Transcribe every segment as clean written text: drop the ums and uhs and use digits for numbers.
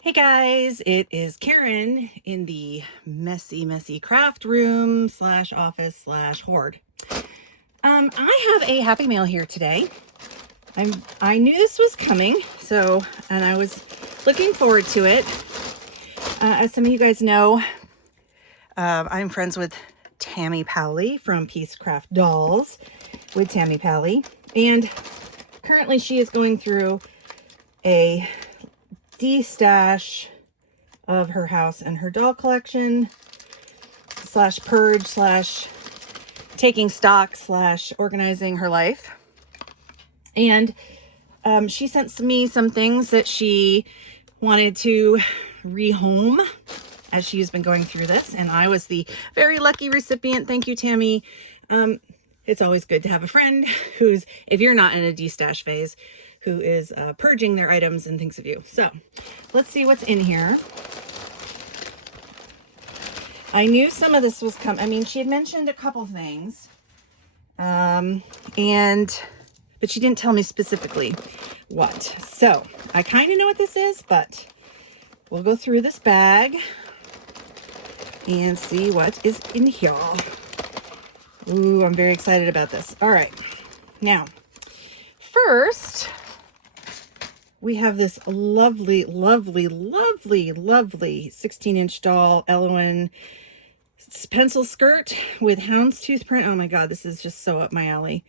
Hey guys, it is Karen in the messy craft room slash office slash hoard. I have a happy mail here today. I knew this was coming, and I was looking forward to it. As some of you guys know, I'm friends with Tammy Powley from Peace Craft Dolls with Tammy Powley, and currently she is going through a de-stash of her house and her doll collection slash purge slash taking stock slash organizing her life. And she sent me some things that she wanted to rehome as she's been going through this, and I was the very lucky recipient. Thank you, Tammy. It's always good to have a friend who's, if you're not in a de-stash phase, who is purging their items and thinks of you. So let's see what's in here. I knew some of this was coming. I mean, she had mentioned a couple things, but she didn't tell me specifically what. So I kind of know what this is, but we'll go through this bag and see what is in here. Ooh, I'm very excited about this. All right. Now, first, we have this lovely 16-inch doll Ellowyne pencil skirt with houndstooth print. Oh my God, this is just so up my alley.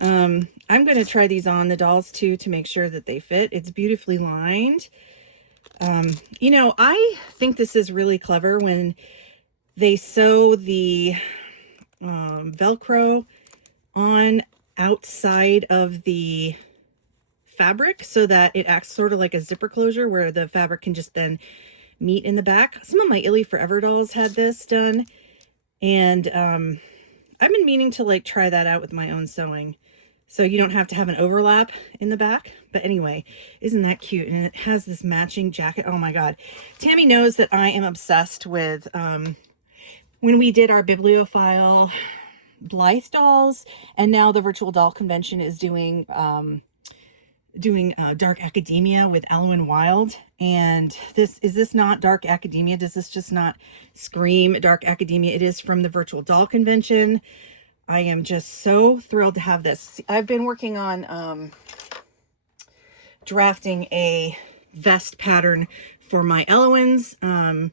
I'm going to try these on the dolls too to make sure that they fit. It's beautifully lined. You know, I think this is really clever when they sew the Velcro on outside of the fabric so that it acts sort of like a zipper closure where the fabric can just then meet in the back. Some of my Illy Forever dolls had this done, and I've been meaning to like try that out with my own sewing so you don't have to have an overlap in the back. But anyway, isn't that cute? And it has this matching jacket. Oh my God. Tammy knows that I am obsessed with when we did our bibliophile Blythe dolls, and now the virtual doll convention is doing Dark Academia with Ellowyne Wild. And is this not Dark Academia? Does this just not scream Dark Academia? It is from the virtual doll convention. I am just so thrilled to have this. See, I've been working on drafting a vest pattern for my Ellowynes.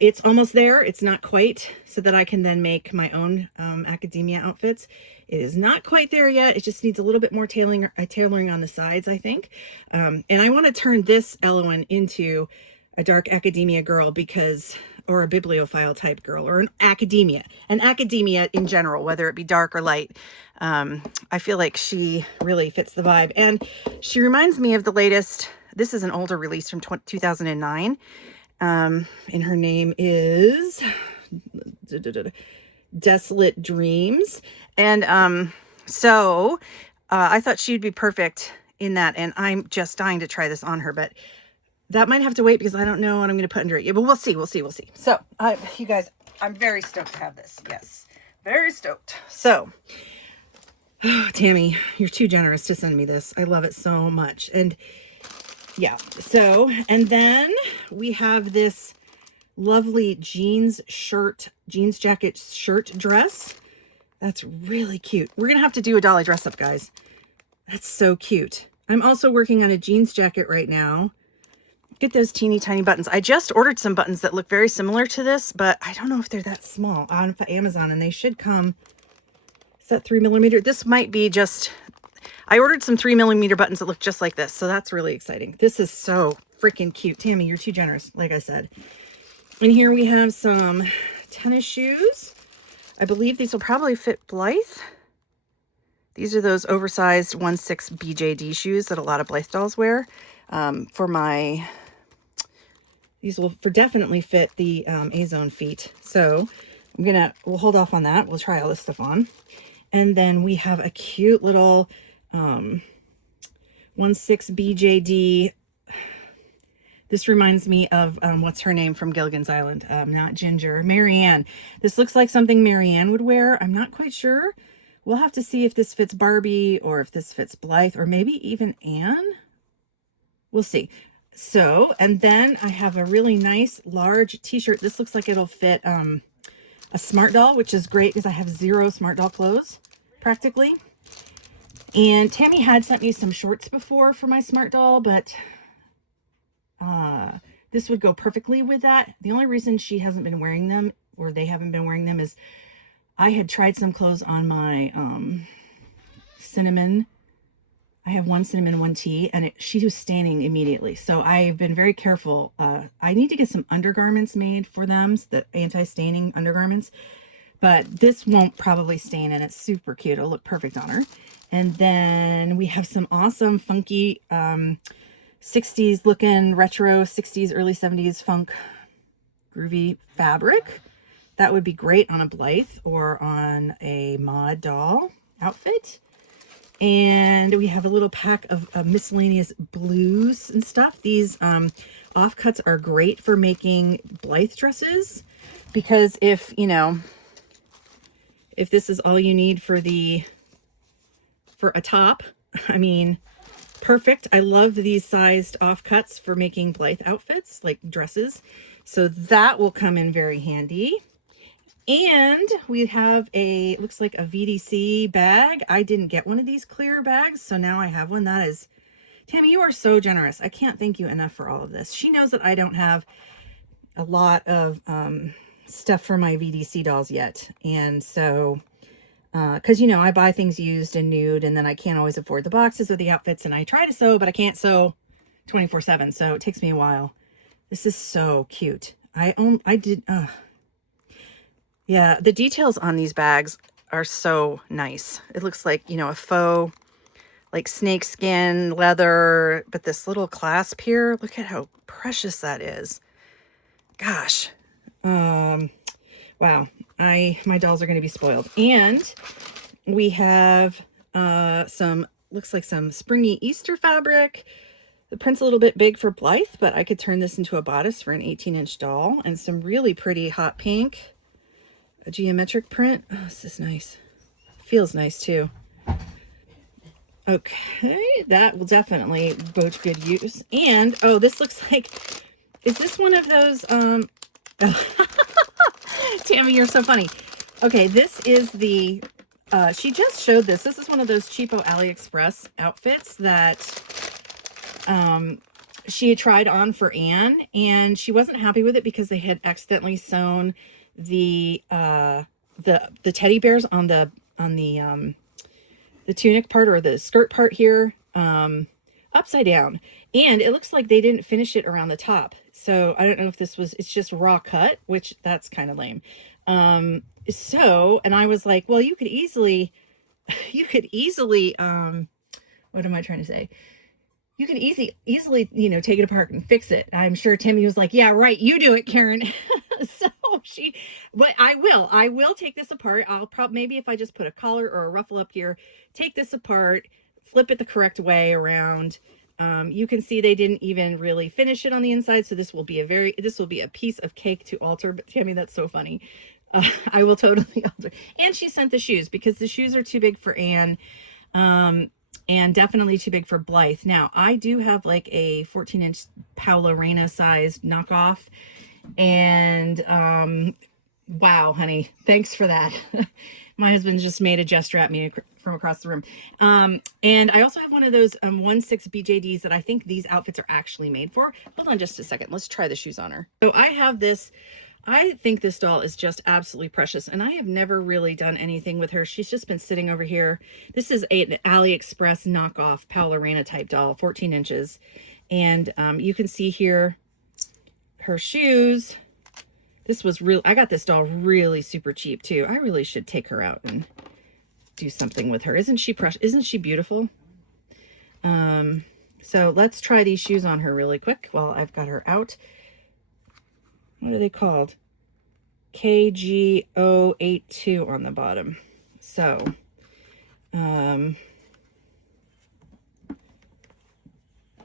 It's almost there. It's not quite, so that I can then make my own academia outfits. It is not quite there yet. It just needs a little bit more tailoring on the sides, I think. And I want to turn this Ellowyne into a Dark Academia girl or a bibliophile type girl, or an academia in general, whether it be dark or light. I feel like she really fits the vibe. And she reminds me of the latest, this is an older release from 2009. And her name is Desolate Dreams. And I thought she'd be perfect in that, and I'm just dying to try this on her, but that might have to wait because I don't know what I'm going to put under it. Yeah, but we'll see. So you guys, I'm very stoked to have this. Yes, very stoked. So Tammy, you're too generous to send me this. I love it so much. And yeah, and then we have this lovely jeans jacket shirt dress. That's really cute. We're gonna have to do a dolly dress up, guys. That's so cute. I'm also working on a jeans jacket right now. Get those teeny tiny buttons. I just ordered some buttons that look very similar to this, but I don't know if they're that small on Amazon, and they should come. Is that 3mm? This might be just, I ordered some 3mm buttons that look just like this, so that's really exciting. This is so freaking cute. Tammy, you're too generous, like I said. And here we have some tennis shoes. I believe these will probably fit Blythe. These are those oversized 1/6 BJD shoes that a lot of Blythe dolls wear. These will definitely fit the A-Zone feet. So we'll hold off on that. We'll try all this stuff on. And then we have a cute little 1/6 BJD. This reminds me of, what's her name from Gilligan's Island? Not Ginger, Marianne. This looks like something Marianne would wear. I'm not quite sure. We'll have to see if this fits Barbie or if this fits Blythe or maybe even Anne. We'll see. So, and then I have a really nice large t-shirt. This looks like it'll fit a smart doll, which is great because I have 0 smart doll clothes practically. And Tammy had sent me some shorts before for my smart doll, but this would go perfectly with that. The only reason she hasn't been wearing them, or they haven't been wearing them, is I had tried some clothes on my cinnamon. I have one cinnamon, one tea, and she was staining immediately. So I've been very careful. I need to get some undergarments made for them, the anti-staining undergarments. But this won't probably stain, and it's super cute. It'll look perfect on her. And then we have some awesome, funky 60s looking retro, 60s, early 70s funk groovy fabric. That would be great on a Blythe or on a mod doll outfit. And we have a little pack of miscellaneous blues and stuff. These offcuts are great for making Blythe dresses, because if, you know, if this is all you need for a top, I mean, perfect. I love these sized offcuts for making Blythe outfits, like dresses. So that will come in very handy. And we have a, looks like a VDC bag. I didn't get one of these clear bags, so now I have one. That is, Tammy, you are so generous. I can't thank you enough for all of this. She knows that I don't have a lot of stuff for my VDC dolls yet. And so, because, you know, I buy things used and nude, and then I can't always afford the boxes or the outfits, and I try to sew, but I can't sew 24/7, so it takes me a while. This is so cute. Yeah, the details on these bags are so nice. It looks like, you know, a faux, like snake skin, leather, but this little clasp here, look at how precious that is. Gosh. Wow. My dolls are going to be spoiled. And we have some, looks like some springy Easter fabric. The print's a little bit big for Blythe, but I could turn this into a bodice for an 18-inch doll. And some really pretty hot pink. A geometric print. Oh, this is nice. Feels nice too. Okay, that will definitely go to good use. And oh, this looks like, is this one of those Tammy, you're so funny. Okay, this is the she just showed this. This is one of those cheapo AliExpress outfits that she had tried on for Anne, and she wasn't happy with it because they had accidentally sewn the teddy bears on the tunic part, or the skirt part here, upside down, and it looks like they didn't finish it around the top. So I don't know if this was, it's just raw cut, which that's kind of lame. So, and I was like, well, you could easily what am I trying to say? You can easily, you know, take it apart and fix it. I'm sure Timmy was like, yeah, right, you do it, Karen. So but I will take this apart. I'll probably, maybe if I just put a collar or a ruffle up here, take this apart, flip it the correct way around. You can see they didn't even really finish it on the inside. So this will be a piece of cake to alter. But Tammy, that's so funny. I will totally alter. And she sent the shoes because the shoes are too big for Anne. And definitely too big for Blythe. Now, I do have like a 14-inch Paola Reina sized knockoff. And wow, honey, thanks for that. My husband just made a gesture at me from across the room. And I also have one of those 1/6 BJDs that I think these outfits are actually made for. Hold on just a second. Let's try the shoes on her. So I have this. I think this doll is just absolutely precious, and I have never really done anything with her. She's just been sitting over here. This is an AliExpress knockoff Paola Reina type doll, 14 inches. And you can see here her shoes. This was real. I got this doll really super cheap too. I really should take her out and do something with her. Isn't she precious? Isn't she beautiful? So let's try these shoes on her really quick while I've got her out. What are they called? KG082 on the bottom. So,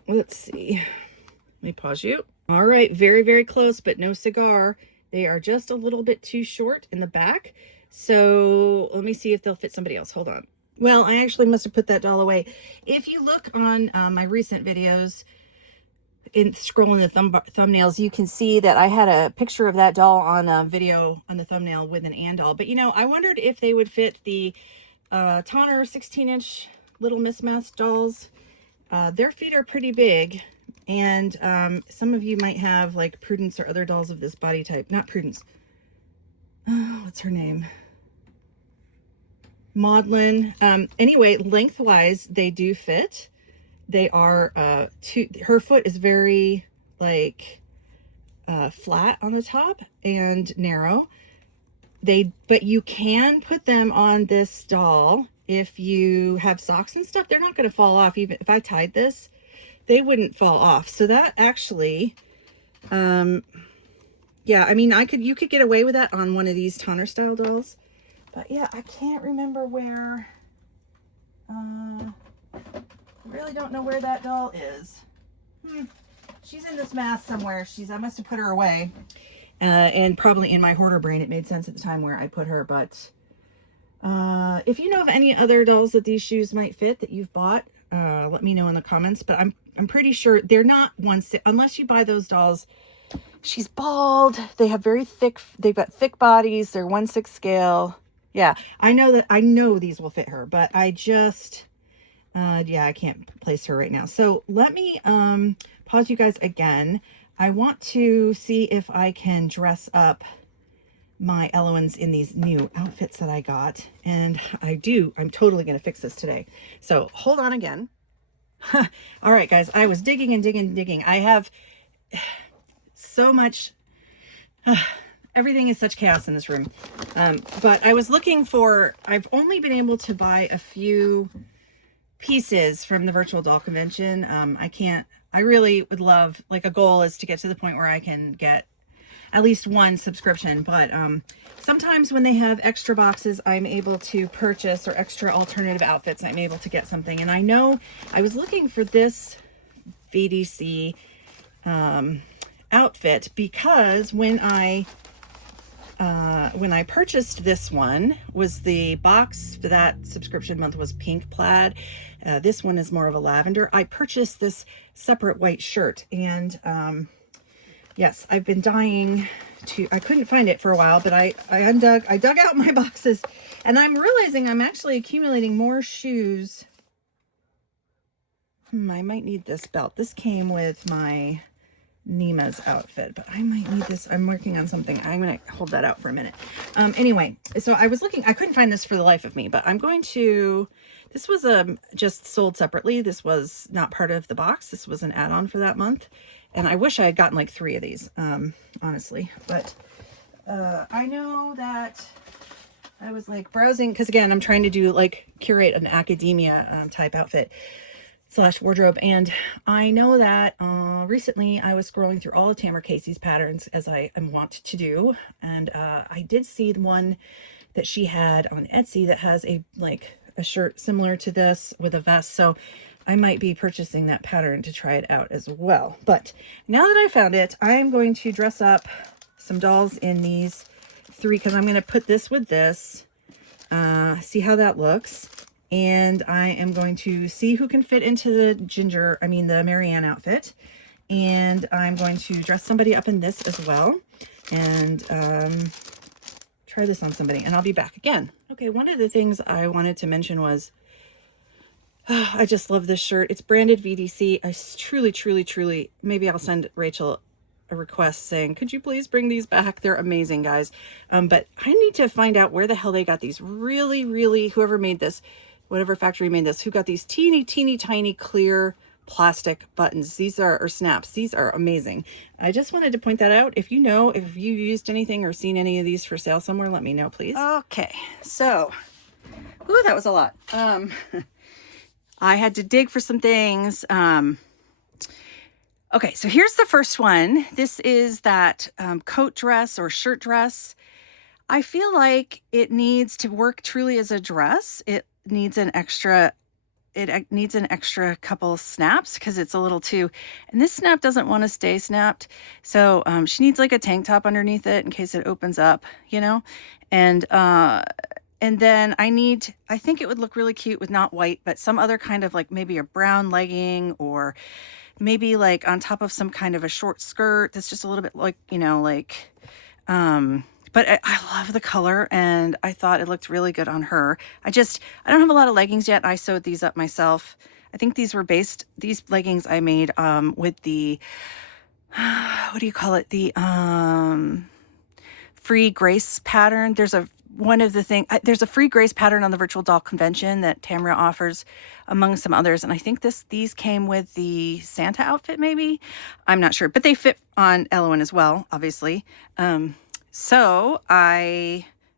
let's see. Let me pause you. All right, very, very close, but no cigar. They are just a little bit too short in the back. So let me see if they'll fit somebody else. Hold on. Well, I actually must have put that doll away. If you look on my recent videos, in scrolling the thumbnails, you can see that I had a picture of that doll on a video on the thumbnail with an Ann doll. But you know, I wondered if they would fit the Tonner 16-inch Little Miss Mouse dolls. Their feet are pretty big, and some of you might have like Prudence or other dolls of this body type. Not Prudence. What's her name? Maudlin. Anyway, lengthwise, they do fit. They are her foot is very like flat on the top and narrow. But you can put them on this doll if you have socks and stuff. They're not going to fall off. Even if I tied this, they wouldn't fall off. So that actually, yeah, I mean, you could get away with that on one of these Tonner style dolls. But yeah, I can't remember where, I really don't know where that doll is. She's in this mask somewhere. I must have put her away. And probably in my hoarder brain, it made sense at the time where I put her. But if you know of any other dolls that these shoes might fit that you've bought, let me know in the comments. But I'm pretty sure they're not unless you buy those dolls. She's bald. They have they've got thick bodies. They're 1/6 scale. Yeah, I know these will fit her, but I just, yeah, I can't place her right now. So let me pause you guys again. I want to see if I can dress up my Ellowynes in these new outfits that I got. And I'm totally going to fix this today. So hold on again. All right, guys, I was digging and digging and digging. I have so much, everything is such chaos in this room. But I was looking I've only been able to buy a few pieces from the virtual doll convention. I really would love, like, a goal is to get to the point where I can get at least one subscription. But sometimes when they have extra boxes, I'm able to purchase, or extra alternative outfits, I'm able to get something. And I know I was looking for this VDC outfit because when I purchased this one, was the box for that subscription month was pink plaid. This one is more of a lavender. I purchased this separate white shirt, and yes, I've been dying I couldn't find it for a while, but I dug out my boxes, and I'm realizing I'm actually accumulating more shoes. I might need this belt. This came with my Nima's outfit, but I might need this. I'm working on something. I'm going to hold that out for a minute. Anyway, so I was looking, I couldn't find this for the life of me, but I'm going to, this was just sold separately. This was not part of the box. This was an add-on for that month. And I wish I had gotten like 3 of these, honestly. But I know that I was like browsing, because again, I'm trying to do like curate an academia type outfit / wardrobe. And I know that recently I was scrolling through all of Tamara Casey's patterns, as I am wont to do. And I did see the one that she had on Etsy that has a shirt similar to this with a vest. So I might be purchasing that pattern to try it out as well. But now that I found it, I'm going to dress up some dolls in these 3, because I'm going to put this with this, see how that looks. And I am going to see who can fit into the Marianne outfit. And I'm going to dress somebody up in this as well. And try this on somebody, and I'll be back again. Okay, one of the things I wanted to mention was, I just love this shirt. It's branded VDC. I truly, maybe I'll send Rachel a request saying, could you please bring these back? They're amazing, guys. But I need to find out where the hell they got these really, whoever made this, whatever factory made this, who got these teeny tiny clear plastic buttons. Or snaps. These are amazing. I just wanted to point that out. If you used anything or seen any of these for sale somewhere, let me know, please. Okay, so, ooh, that was a lot. I had to dig for some things. Okay, so here's the first one. This is that coat dress or shirt dress. I feel like it needs to work truly as a dress. It needs an extra couple snaps because it's a little too, and this snap doesn't want to stay snapped. So she needs like a tank top underneath it in case it opens up, and And then I think it would look really cute with not white, but some other kind of like maybe a brown legging, or maybe like on top of some kind of a short skirt that's just a little bit like, but I love the color and I thought it looked really good on her. I don't have a lot of leggings yet. I sewed these up myself. I think these leggings I made with the, what do you call it? The free grace pattern. There's a free grace pattern on the virtual doll convention that Tamara offers, among some others. And I think these came with the Santa outfit, maybe. I'm not sure, but they fit on Ellowyne as well, obviously.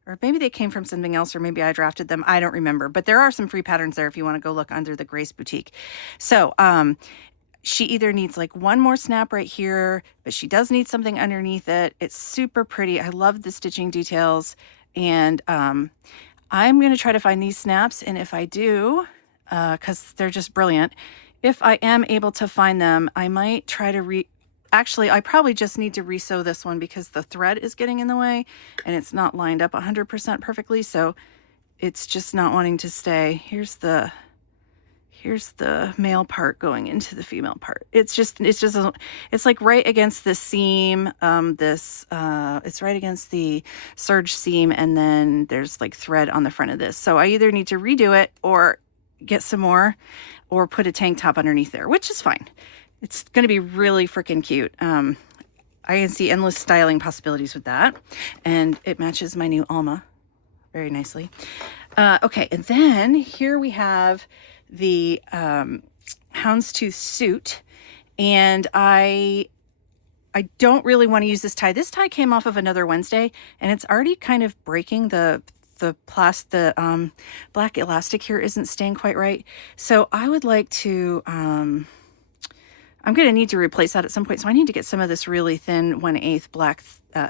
Or maybe they came from something else, or maybe I drafted them. I don't remember, but there are some free patterns there if you want to go look under the Grace Boutique. So, she either needs like one more snap right here, but she does need something underneath it. It's super pretty. I love the stitching details. And I'm going to try to find these snaps. And if I do, because they're just brilliant, if I am able to find them, I might try to actually, I probably just need to resew this one because the thread is getting in the way and it's not lined up 100% perfectly. So it's just not wanting to stay. Here's the male part going into the female part. It's like right against the seam. It's right against the serge seam, and then there's like thread on the front of this. So I either need to redo it or get some more, or put a tank top underneath there, which is fine. It's going to be really freaking cute. I can see endless styling possibilities with that, and it matches my new Alma very nicely. Okay, and then here we have the houndstooth suit, and I don't really want to use this tie. This tie came off of another Wednesday, and it's already kind of breaking. The black elastic here isn't staying quite right, so I would like to I'm going to need to replace that at some point. So I need to get some of this really thin 1/8 black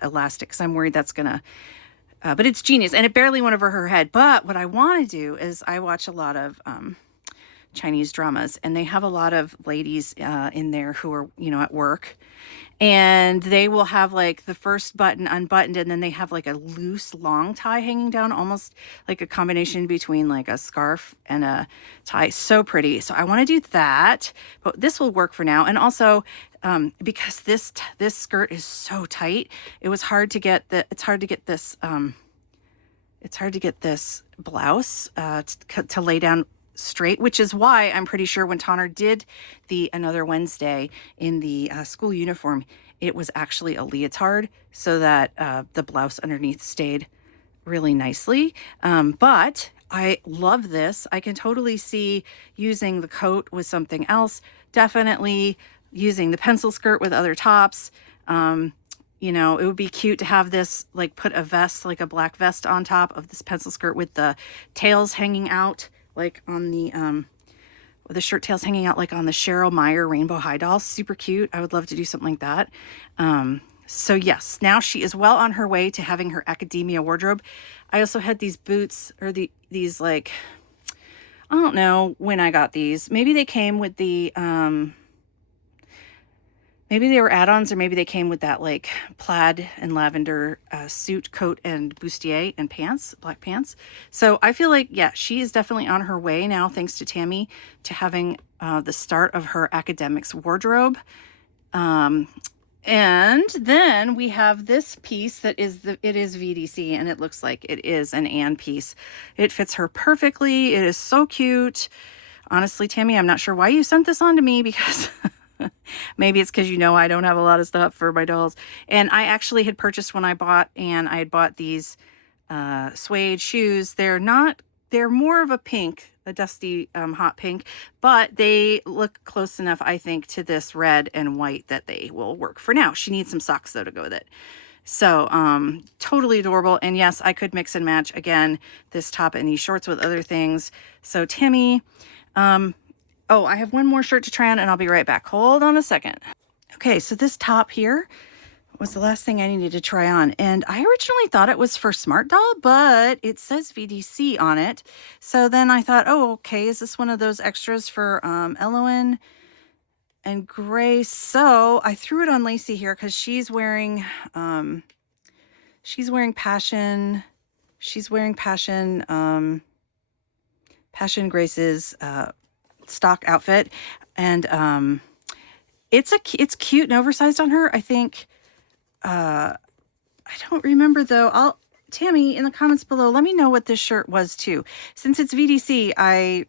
elastic, because I'm worried that's gonna but it's genius, and it barely went over her head. But what I want to do is, I watch a lot of Chinese dramas, and they have a lot of ladies in there who are, at work, and they will have like the first button unbuttoned, and then they have like a loose long tie hanging down, almost like a combination between like a scarf and a tie. So pretty. So I want to do that, but this will work for now. And also, because this skirt is so tight, it's hard to get this blouse to lay down straight, which is why I'm pretty sure when Tanner did the Another Wednesday in the school uniform, it was actually a leotard, so that the blouse underneath stayed really nicely. But I love this. I can totally see using the coat with something else. Definitely using the pencil skirt with other tops. It would be cute to have this, like, put a vest, like a black vest on top of this pencil skirt with the tails hanging out, like on the shirt tails hanging out, like on the Cheryl Meyer Rainbow High doll. Super cute. I would love to do something like that. So yes, now she is well on her way to having her academia wardrobe. I also had these boots, or these like, I don't know when I got these. Maybe they came with the, maybe they were add-ons, or maybe they came with that like plaid and lavender suit, coat, and bustier and pants, black pants. So I feel like, yeah, she is definitely on her way now, thanks to Tammy, to having the start of her academics wardrobe. And then we have this piece that is VDC, and it looks like it is an Anne piece. It fits her perfectly. It is so cute. Honestly, Tammy, I'm not sure why you sent this on to me, because maybe it's because I don't have a lot of stuff for my dolls. And I actually had purchased when I had bought these suede shoes. They're more of a pink, a dusty hot pink, but they look close enough, I think, to this red and white that they will work for now. She needs some socks though to go with it. So totally adorable. And yes, I could mix and match again this top and these shorts with other things. So Tammy, oh, I have one more shirt to try on, and I'll be right back. Hold on a second. Okay, so this top here was the last thing I needed to try on. And I originally thought it was for Smart Doll, but it says VDC on it. So then I thought, oh, okay, is this one of those extras for Ellowyne and Grace? So I threw it on Lacey here because she's wearing Passion She's wearing Passion Grace's stock outfit, and it's cute and oversized on her. I think I don't remember though. Tammy, in the comments below, let me know what this shirt was too. Since it's VDC,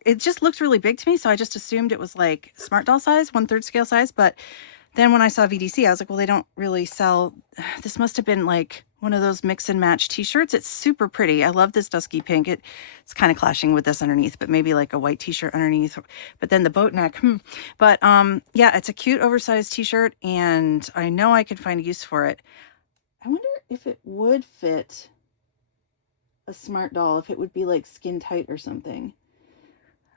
it just looked really big to me, so I just assumed it was like Smart Doll size, 1/3 scale size. But then when I saw VDC, I was like, well, they don't really sell. This must have been like one of those mix and match t-shirts. It's super pretty. I love this dusky pink. It's kind of clashing with this underneath, but maybe like a white t-shirt underneath. But then the boat neck. But yeah, it's a cute oversized t-shirt, and I know I could find a use for it. I wonder if it would fit a Smart Doll, if it would be like skin tight or something.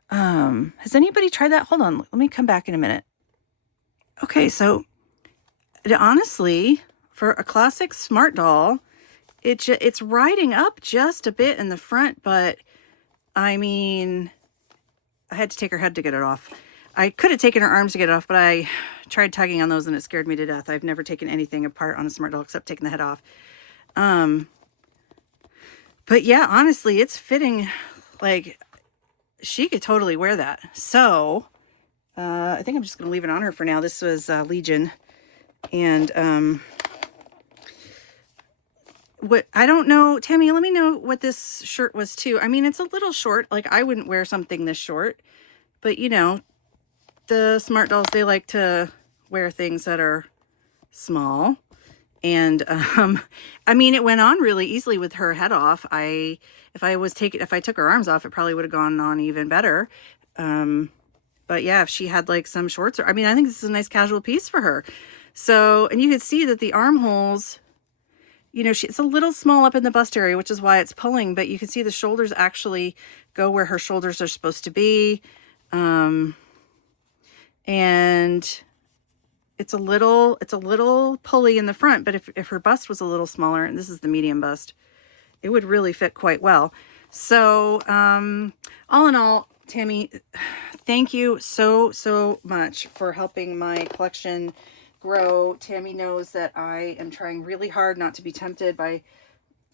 Has anybody tried that? Hold on, let me come back in a minute. Okay, so honestly, for a classic Smart Doll, it's riding up just a bit in the front, but I mean, I had to take her head to get it off. I could have taken her arms to get it off, but I tried tugging on those and it scared me to death. I've never taken anything apart on a Smart Doll except taking the head off. But yeah, honestly, it's fitting. Like, she could totally wear that. So I think I'm just going to leave it on her for now. This was Legion. And what, I don't know, Tammy, let me know what this shirt was too. I mean, it's a little short. Like, I wouldn't wear something this short. But, you know, the Smart Dolls, they like to wear things that are small. And I mean, it went on really easily with her head off. If I took her arms off, it probably would have gone on even better. But yeah, if she had like some shorts, I mean, I think this is a nice casual piece for her. So, and you could see that the armholes, you know, it's a little small up in the bust area, which is why it's pulling, but you can see the shoulders actually go where her shoulders are supposed to be. And it's a little pulley in the front, but if her bust was a little smaller, and this is the medium bust, it would really fit quite well. So all in all, Tammy, thank you so much for helping my collection grow. Tammy knows that I am trying really hard not to be tempted by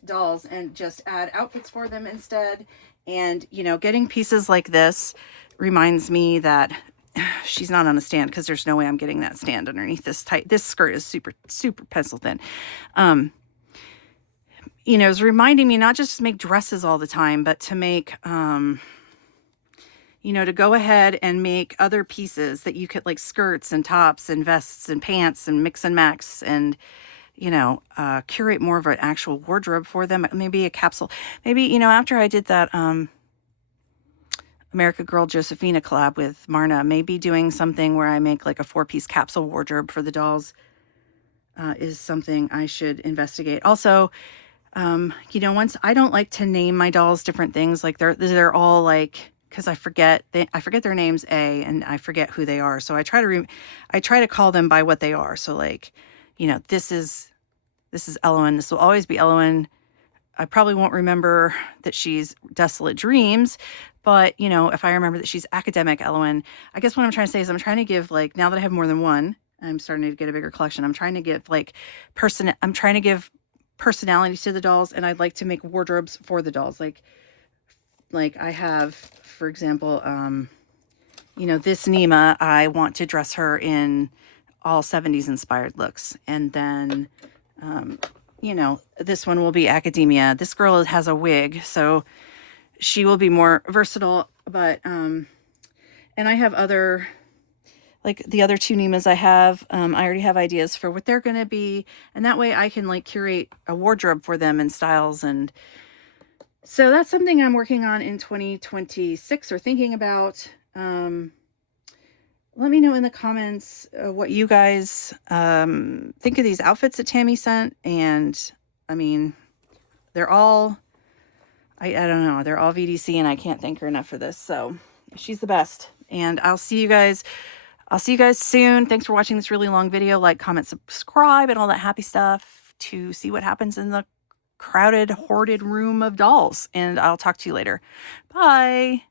dolls and just add outfits for them instead. And, you know, getting pieces like this reminds me that she's not on a stand, because there's no way I'm getting that stand underneath this tight. This skirt is super pencil thin. You know, it's reminding me not just to make dresses all the time, but to make, you know, to go ahead and make other pieces that you could, like skirts and tops and vests and pants and mix and max, and, you know, curate more of an actual wardrobe for them. Maybe a capsule. Maybe, you know, after I did that, America Girl Josephina collab with Marna, maybe doing something where I make like a 4-piece capsule wardrobe for the dolls is something I should investigate. Also, you know, I don't like to name my dolls different things. Like they're all like, because I forget their names, and I forget who they are. So I try to call them by what they are. So like, you know, this is Ellowyne. This will always be Ellowyne. I probably won't remember that she's Desolate Dreams, but, you know, if I remember that she's Academic Ellowyne, I guess what I'm trying to say is I'm trying to give, like, now that I have more than one, I'm starting to get a bigger collection. I'm trying to give, like, personality to the dolls, and I'd like to make wardrobes for the dolls. Like I have, for example, you know, this Nima, I want to dress her in all 70s inspired looks. And then, you know, this one will be Academia. This girl has a wig, so she will be more versatile. But, and I have other, like the other 2 Nimas I have, I already have ideas for what they're going to be. And that way I can like curate a wardrobe for them and styles. And so that's something I'm working on in 2026 or thinking about. Let me know in the comments what you guys think of these outfits that Tammy sent. And I mean, they're all, I don't know, they're all VDC, and I can't thank her enough for this. So she's the best. And I'll see you guys soon. Thanks for watching this really long video. Like, comment, subscribe, and all that happy stuff to see what happens in the crowded, hoarded room of dolls. And I'll talk to you later. Bye.